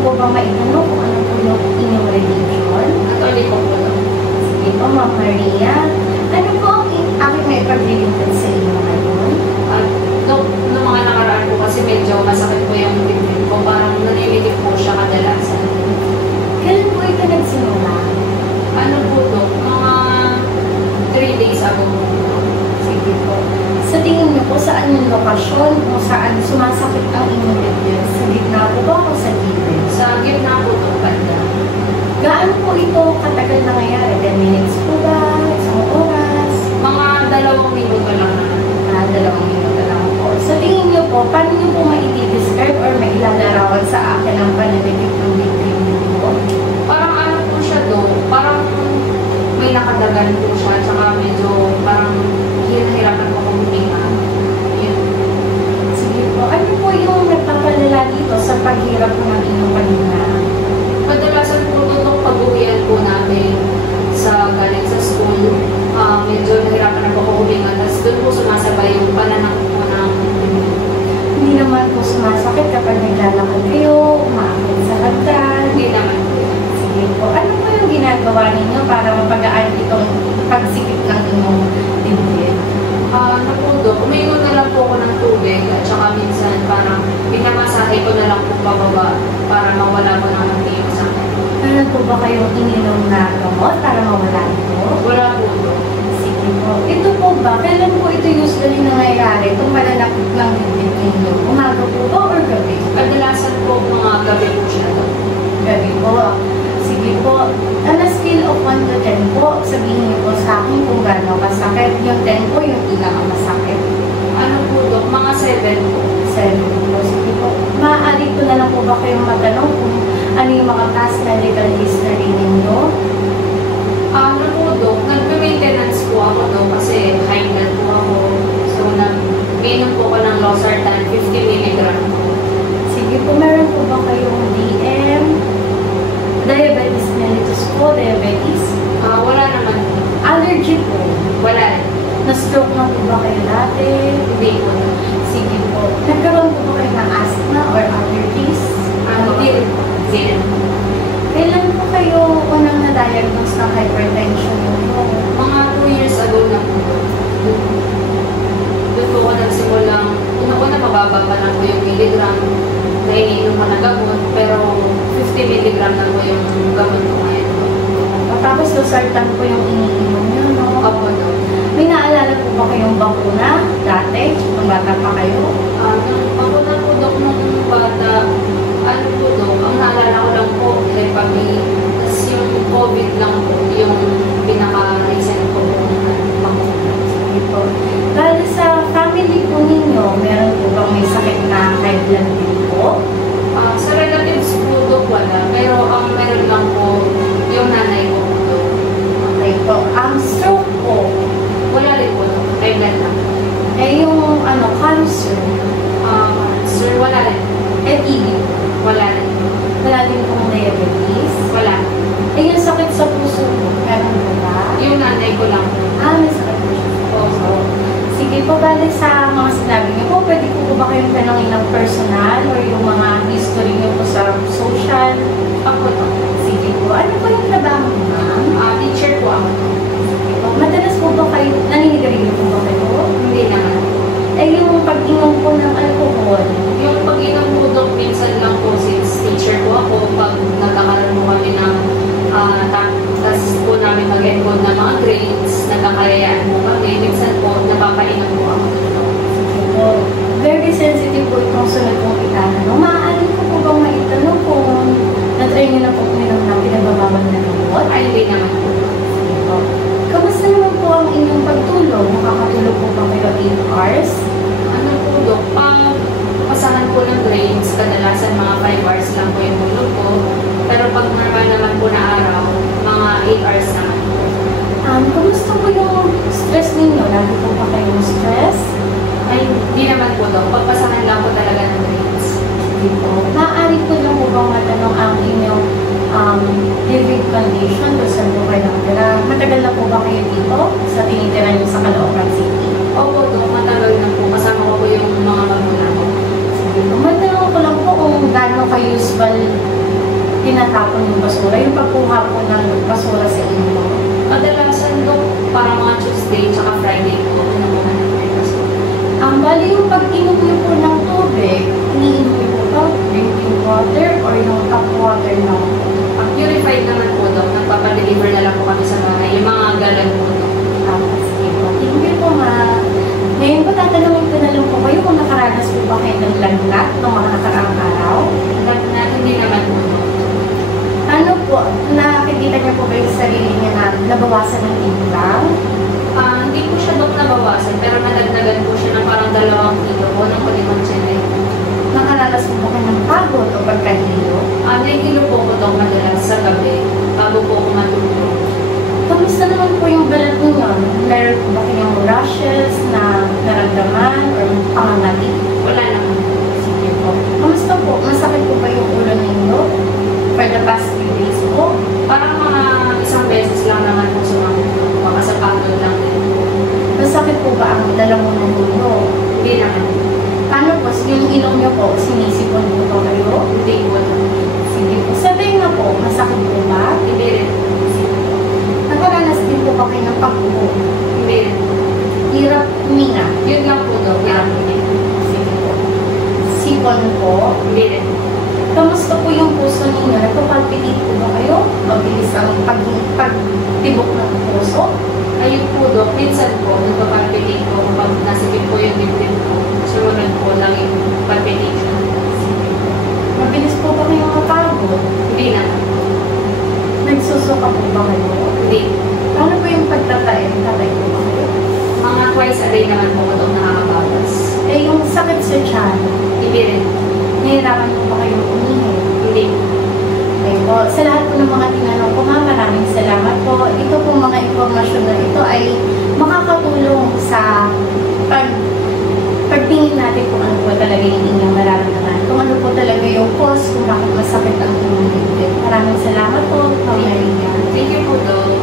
po ba maitanong kung ano po yung inyong religion? Katoliko po. Sige po, Ma'am Maria. Ano po ang aking may paglilingkod sa inyo ngayon? At nung mga nakaraan po kasi medyo masakit po yung dibdib ko. Parang nanililig po siya kadalasan. Kailan po ito nagsimula? Ano po to? Mga 3 days ago po. Sige po. Sa tingin niyo po, saan yung lokasyon kung saan sumasakit ang inyong dibdib? Sa gitna po ba o sa gilid? Sa gitna po to, banda. Gaano po ito katagal nangyayari? 10 minutes po ba? Isang oras? Mga 2 minuto lang na. 2 minuto lang po. Sa tingin niyo po, paano niyo po ma-describe or mailalarawan sa akin ang pananigip ng dibdib niyo po? Parang ano po siya do, parang may nakadagan po siya, tsaka medyo parang hinahirapan ko kung huminga. Yun. Sige po. Ano po yung nagpapalala dito sa paghirap ng inyong pahinga? Kadalasan po tutok pag-uwian po namin sa galing sa school. Medyo nahirapan ako kung huminga, tapos doon po sumasabay yung pananang po ng Hindi naman po sumasakit kapag naglalakad kayo, umaakit sa hagdan. hindi naman po. Sige po. Ano po yung ginagawa ninyo para mapagaan itong pagsikip ng inyong dibdib? Napudo, umiinom na lang po ako ng tubig at saka minsan parang pinamasahe ko na lang po pababa para mawala mo ng hindi yung sakit. Meron po ba kayong ininom na gamot para mawala ito? Wala po do. Sige po. Ito po ba, kailan po ito usually nangyayari? Itong malalakit ng dibdib ninyo? Umaga po ba or gabi? Kadalasan po mga gabi po siya do. Gabi po. Sige po. On a scale of 1 to 10 po, sabihin niyo po sa akin kung gaano kasakit. Yung 10 po, yung pinakamasakit. Ano po do? Mga 7 po. 7 po. Sige po. Maaari ko na lang po ba kayong matanong kung ano yung mga past medical history ninyo? Ano po do? Nagpe-maintenance po ako do kasi high blood po ako. So, nag-inom po ako ng losartan, 50 mg po. Sige po, meron po ba kayong DM? Diabetes mellitus po, diabetes? Wala naman po. Allergy po. Wala rin. Na-stroke na po ba kayo dati? Hindi po. Sige po. Nagkaroon po ba kayo ng asthma or allergies? Hindi rin po. Hindi rin po. Kailan po kayo unang na-diagnose ng hypertension mo? Mga 2 years ago na po. Doon po ako nagsimulang, una mababa pa lang po yung milligram na iniinom ko na gamot, pero 50 milligram na po yung gamot ko ngayon. Tapos losartan po yung iniinom nyo, no? Opo do. May naalala po ba kayong bakuna dati? Nung bata pa kayo? Nung ako na po dok nung bata, ano po dok, ang naalala ko lang po, Hepatitis, tapos yung COVID lang po, yung pinaka-recent po bakuna. Sige po. Dahil sa family po ninyo, meron po bang may sakit na high blood din po? Sa relatives po dok wala, pero ang meron lang po, yung nanay ko po dok. Okay po. Ang stroke po, Wala rin po dok, pregnant lang. eh yung cancer, Sir, wala rin. TB, Wala rin. wala din pong diabetes. Wala. Eh yung sakit sa puso po, meron po ba? Yung nanay ko lang. May sakit po siya sa puso. Sige po, balik sa mga sinabi niyo po, pwede po ba kayong tanongin ng personal or yung mga history niyo po sa social? Ako to. Sige po, ano po yung trabaho niyo, ma'am? Teacher po ako. Sige po, madalas po ba kayo, naninigarilyo po ba kayo? Hindi naman. Eh yung pag-inom po ng alcohol, Yung pag-inom po dok, minsan lang po since teacher po ako, pag nagkakaroon po kami ng tas po namin mag-encode ng mga grades, nagkakayaan po kami, minsan po napapainom po ako. sige po, very sensitive po itong sunod kong itanong. Maaari ko po bang maitanong kung na-try niyo na po uminom ng pinagbabawal na gamot? Ay, hindi naman po. Sige po. Kamusta naman po ang inyong pagtulog? Makakatulog po ba kayo 8 hours? Ano po dok, pang pasahan po ng grades, kadalasan mga 5 hours lang po yung tulog ko. Pero pag normal naman po na araw, mga 8 hours naman po. Kumusta po yung stress ninyo? Lagi po ba kayong stress? Ay, hindi naman po dok, pagpasahan lang po talaga ng grades. Sige po. Maaari po lang po bang matanong ang inyong living condition kung saan po kayo nakatira? Matagal na po ba kayo dito sa tinitira niyo sa Caloocan City? Opo dok, matagal na po. Kasama ko po yung mga magulang ko. Sige po. Matanong ko lang po kung gaano ka-usual tinatapon yung basura, yung pagkuha po ng basura sa inyo? Kadalasan Dok, parang mga Tuesday tsaka Friday po, nakuha namin kasi. Ang bali yung pag-inom niyo po ng tubig, iniinom niyo po ba drinking water or yung tap water lang po? Pag purified naman po Dok, nagpapadeliver na lang po kami sa bahay, yung mga galon po Dok. Sige po. Thank you po, ma. Ngayon po, tatanungin ko na lang po kayo kung nakaranas po ba kayo ng lagnat ng mga nakaraang araw? Na hindi naman po Dok. Ano po, nakikita niyo po ba yung sarili niya na nabawasan ng timbang? Hindi po siya Dok nabawasan, pero nadagdagan po siya ng parang 2 kilo po ng kulimang tiyemay. Nakaranas po ba kayo ng pagod o pagkahilo? Nahihilo po ko Dok madalas sa gabi, bago po ako matulog. Kamusta naman po yung balat niyo? Meron po ba kayong rashes na naramdaman or pangangati? Wala naman po. Sige po. Kamusta po? Masakit po ba yung ulo ninyo? For the past few days po? Parang mga isang beses lang naman po sumama po. Baka sa pagod lang din po. Masakit po ba ang lalamunan ninyo? Hindi naman. Paano po? Yung ilong niyo po, sinisipon po ba kayo? Hindi po. Sige po. Sa tenga po, masakit po ba? Hindi rin. Sige po. Nakaranas din po ba kayo ng pag-ubo? Hindi rin. Hirap huminga? Yun lang po Dok. Hirap hindi. Sige po. Sipon po? Hindi rin. Kamusta po yung puso ninyo? Nagpapalpitate po ba kayo? Mabilis ang pagtibok ng puso? Ayun po Dok. Minsan po, nagpapalpitate po kapag nasipin po yung dibdib ko. Sumunod po lang yung palpitation. Mabilis po ba kayong mapagod? Hindi naman. Nagsusuka po ba kayo? Hindi. Ano po yung pagtatay? Tatay po ba kayo? Mga twice a day naman po Dok nakakabawas. Eh, yung sakit sa tiyan, Hindi rin. nahirapan po ba kayong umihin? Hindi. Okay po. Sa lahat po ng mga tinanong ko, ma'am, maraming salamat po. Ito po mga impormasyon na ito ay makakatulong sa pagtingin natin kung ano po talaga yung inyong nararamdaman. Kung ano po talaga yung cause kung bakit masakit ang inyong dibdib. Maraming salamat po, Ma'am Maria. Thank you po Dok.